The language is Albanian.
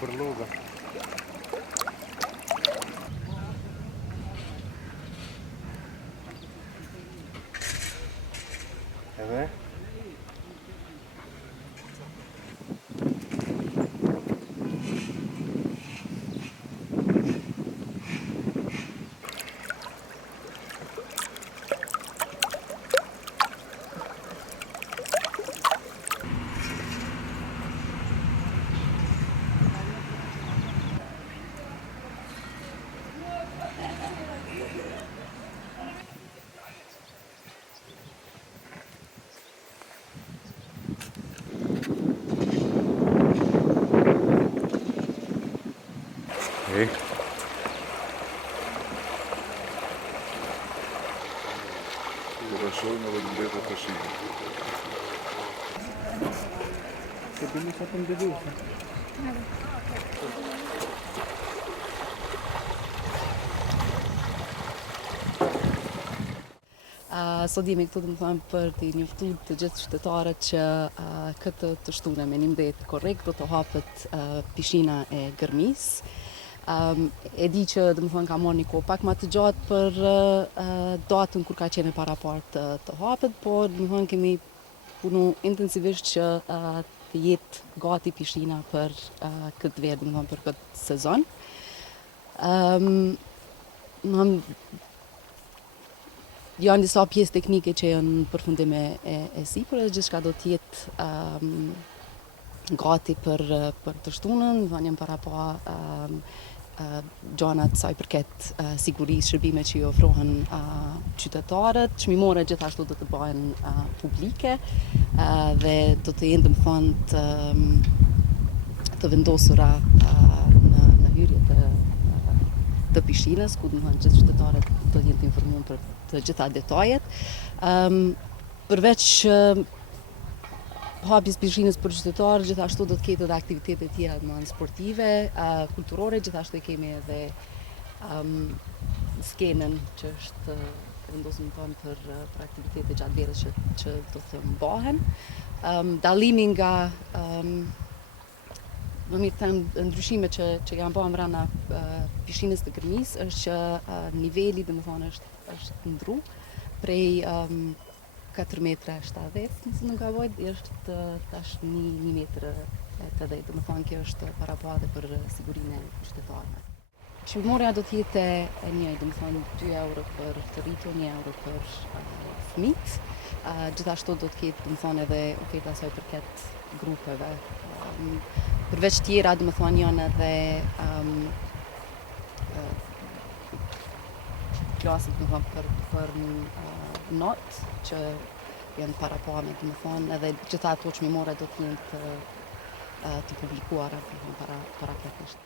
Берлога. Edhe? Okay. Хорошо, надо где-то пошли. Ти б не там дивився. Sot jemi këtu domethënë për t'i njoftuar të gjithë qytetarët që këtë të shtunë me 11 korrekt do të hapet pishina e Gërmisë. E di që domethënë ka marrë një kohë pak më të gjatë për datën kur ka qenë para parë të hapet, por domethënë kemi punu intensivisht që të jetë gati pishina për këtë verë, domethënë për këtë sezon. Janë disa pjesë teknike që janë në përfundim e sipër, edhe gjithçka do të jetë gati për të shtunën, janë para pa gjanat sa i përket sigurisë, shërbime që i ofrohen qytetarët, çmimore gjithashtu do të bëhen publike dhe do të jenë domethënë të vendosura në hyrje të pishinës, ku domethënë gjithë qytetarët do të jenë të informuar për të gjitha detajet. Përveç hapjes pishinës për qytetarë, gjithashtu do të ketë edhe aktivitete tjera sportive, kulturore, gjithashtu i kemi edhe skenën që është vendosur tonë për aktivitete gjatë verës që do të mbahen. Dallimi nga më mirë të them ndryshimet që janë bërë brenda pishinës të Gërmisë është që niveli domethënë është ndru prej 4,70 metra, nëse nuk gaboj, është tash 1 metër e 80, domethënë kjo është para pa dhe për sigurinë e qytetarëve. Çmimorja do të jetë e njëjtë, domethënë 2 euro për të rritur, 1 euro për fëmijët. Gjithashtu do të ketë domethënë edhe oferta sa i përket grupeve. Përveç tjera, domethënë janë edhe klasit për not që janë para pa me domethënë edhe gjitha ato çmimore do të jenë të publikuara para praktikisht.